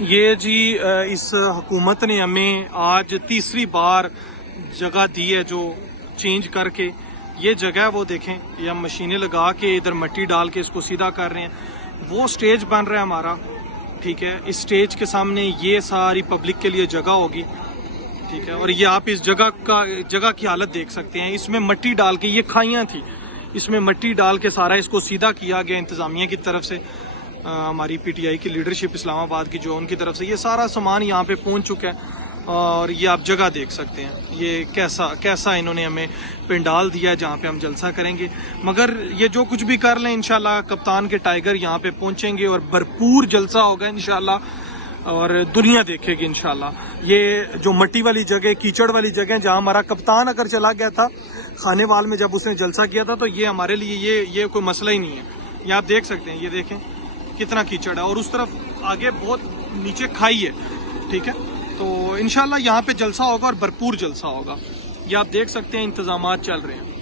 یہ جی اس حکومت نے ہمیں آج تیسری بار جگہ دی ہے جو چینج کر کے یہ جگہ وہ دیکھیں، یہ ہم مشینیں لگا کے ادھر مٹی ڈال کے اس کو سیدھا کر رہے ہیں. وہ سٹیج بن رہا ہے ہمارا، ٹھیک ہے. اس سٹیج کے سامنے یہ ساری پبلک کے لیے جگہ ہوگی، ٹھیک ہے. اور یہ آپ اس جگہ کی حالت دیکھ سکتے ہیں. اس میں مٹی ڈال کے، یہ کھائیاں تھی، اس میں مٹی ڈال کے سارا اس کو سیدھا کیا گیا انتظامیہ کی طرف سے، ہماری پی ٹی آئی کی لیڈرشپ اسلام آباد کی جو ان کی طرف سے. یہ سارا سامان یہاں پہ پہنچ چکا ہے اور یہ آپ جگہ دیکھ سکتے ہیں. یہ کیسا انہوں نے ہمیں پنڈال دیا ہے جہاں پہ ہم جلسہ کریں گے. مگر یہ جو کچھ بھی کر لیں انشاءاللہ کپتان کے ٹائیگر یہاں پہ پہنچیں گے اور بھرپور جلسہ ہوگا انشاءاللہ اور دنیا دیکھے گی انشاءاللہ. یہ جو مٹی والی جگہ، کیچڑ والی جگہ جہاں ہمارا کپتان اگر چلا گیا تھا خانے وال میں جب اس نے جلسہ کیا تھا، تو یہ ہمارے لیے یہ کوئی مسئلہ ہی نہیں ہے. یہ آپ دیکھ سکتے ہیں، یہ دیکھیں کتنا کیچڑ ہے اور اس طرف آگے بہت نیچے کھائی ہے، ٹھیک ہے. تو انشاءاللہ یہاں پہ جلسہ ہوگا اور بھرپور جلسہ ہوگا. یہ آپ دیکھ سکتے ہیں انتظامات چل رہے ہیں.